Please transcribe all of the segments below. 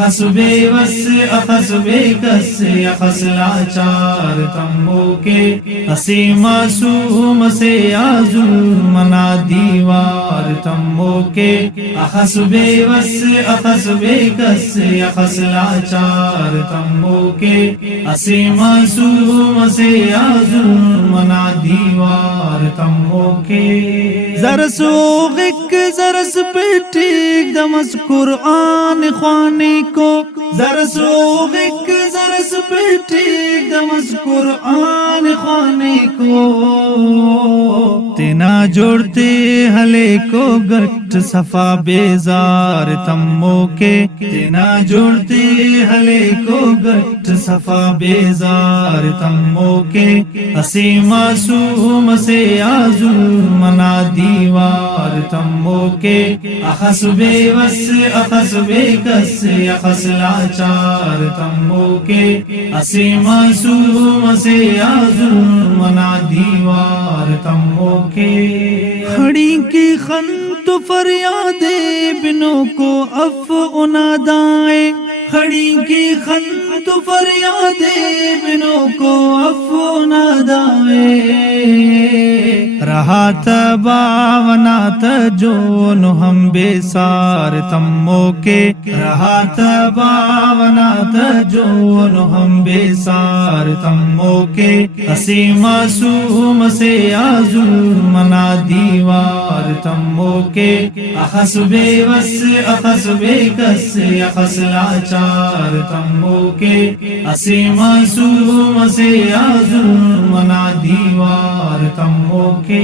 اخس بے وس اخس بے کس اخس لاچار تمو کے اسی معصوم سے یا ظلم نا دیوار تمو کے اخس بے وس اخس بے کس اخس لاچار تمو کے اسی معصوم سے یا ظلم نا دیوار تمو کے زرس و غک زرس پیٹی دمس قرآن خوانی کو زرس و غک زرس پیٹی دمس قرآن خوانی کو تینا جوڑتے ہلے کو گٹ صفا بیزار تمو کے تینا جوڑتے ہلے کو گٹ صفا بیزار تمو کے اسی معصوم سے یا ظلم نا دیوار تمو کے اخس بے وس اخس بے کس اخس لاچار تمو کے اسی معصوم سے یا ظلم نا دیوار تمو کے کھڑی کی خن تو فریادے بنو کو اف انادائے کھڑی کی خن تو فریادے بنو کو اف انادائے رہا تباونات جون ہم بے سار تمو کے رہا تباونات جون ہم بے سار تمو کے اسی معصوم سے یا ظلم نا دیوار تمو کے اخس بے وس اخس بے کس اخس لاچار تمو کے اسی معصوم سے یا ظلم نا دیوار تمو کے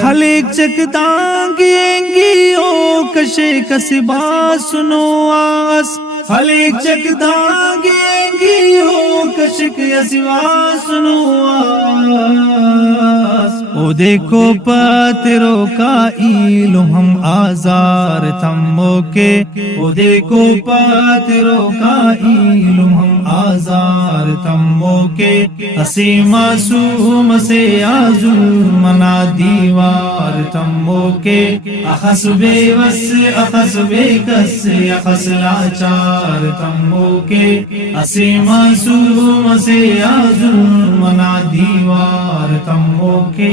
خلیق چکتانگیں گی او کشے کسبا سنو آس خلیق چکتانگیں گی او کشک یسوا سنو آس او دیکھو پاترو کا ایلو ہم آزار تمو کے او دیکھو پاترو کا ایلو ہم آزار تمو کے اسی معصوم سے یا ظلم نا دیوار تمو کے اخس بے وس اخس بے کس اخس لاچار تمو کے اسی معصوم سے یا ظلم نا دیوار تمو کے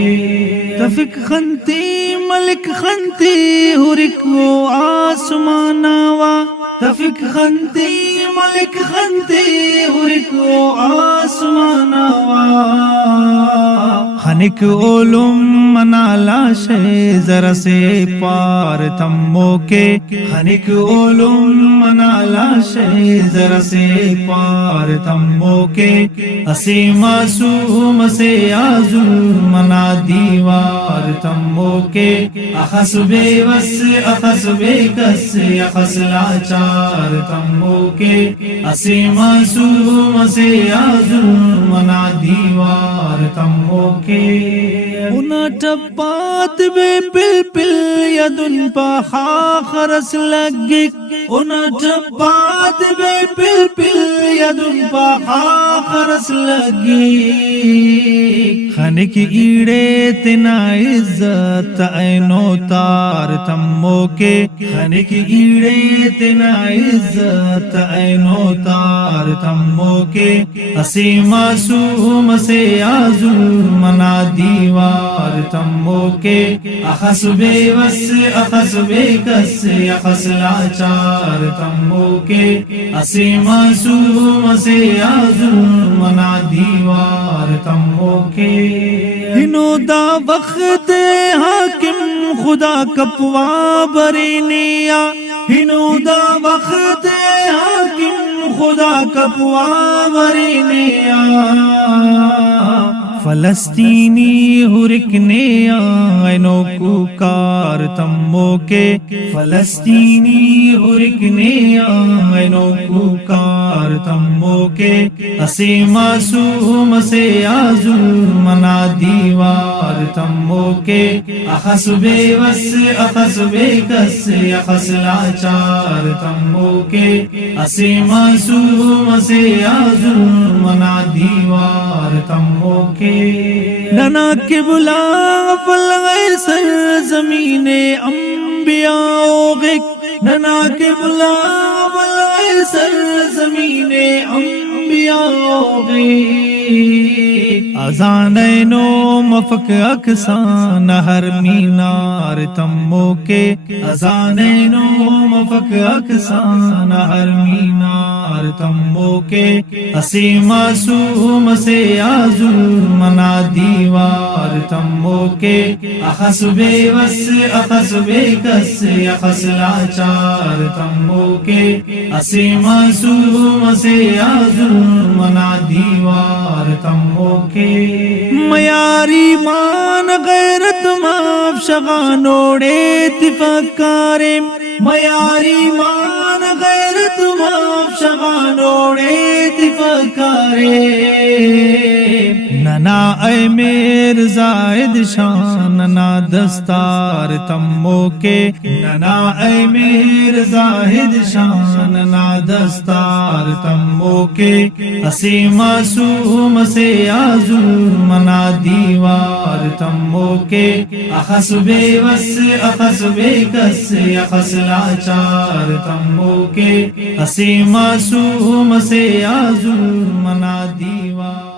تفک خنتی ملک خنتی ہرک و آسماناوا تفک خنتی ملک خنتی ہرک و آسماناوا خنک علم منالا شے ذرا سے پار تمو کے خنک علم منالا شے ذرا سے پار تمو کے اسی معصوم سے یا ظلم نا دیوار تمو کے اخس بے وس اخس بے کس اخس لاچار تمو کے اسی معصوم سے یا ظلم نا دیوار تمو کے انہ ٹپات بے پل پل یدن پا خاخرس لگک انہ ٹپات بے پل پل یدن پا خاخرس لگک خنک ایڑے تنا عزت اینو تار تمو کے خنک ایڑے تنا عزت اینو تار تمو کے اسی معصوم سے یا ظلم نا دیوار تمو کے اخس بے وس اخس بے کس اخس لاچار تمو کے اسی معصوم سے یا ظلم نا دیوار تمو کے ہنو دا وقت حاکم خدا کپوا برینیا ہنو دا وقت حاکم خدا کپوا برینیا فلسطینی ہرکنے آئینو کوکار تمو کے فلسطینی ہرکنے آئینو کوکار تمو کے اسی معصوم سے یا ظلم نا دیوار تمو کے اخس بے وس اخس بے کس اخس لاچار تمو کے اسی معصوم سے یا ظلم نا دیوار تمو کے ننا کے بلا فلغیر سر زمین انبیاء غک ننا کے بلا فلغیر سر انبیاء ہوگی ازانینو مفک اکسان ہر مینار تمو کے ازانینو مفک اکسان ہر مینار تمو کے اسی معصوم سے یا ظلمنا دیوار تمو کے اخس بے وس اخس بے کس اخس لاچار تمو کے اسی معصوم سے یا ظلمنا دیوار تمو کے میاری مان غیرت ماف شغانوڑے تفکارے میاری مان غیرت ماف شغانوڑے تفکارے ننا اے میر زائد شان ننا دستار تمو کے ننا اے میر زاہد شان ننا دستار تمو کے اسی معصوم سے یا ظلمنا دیوار تمو کے اخس بے وس اخس بے کس اخس لاچار تمو کے اسی معصوم سے یا ظلمنا دیوار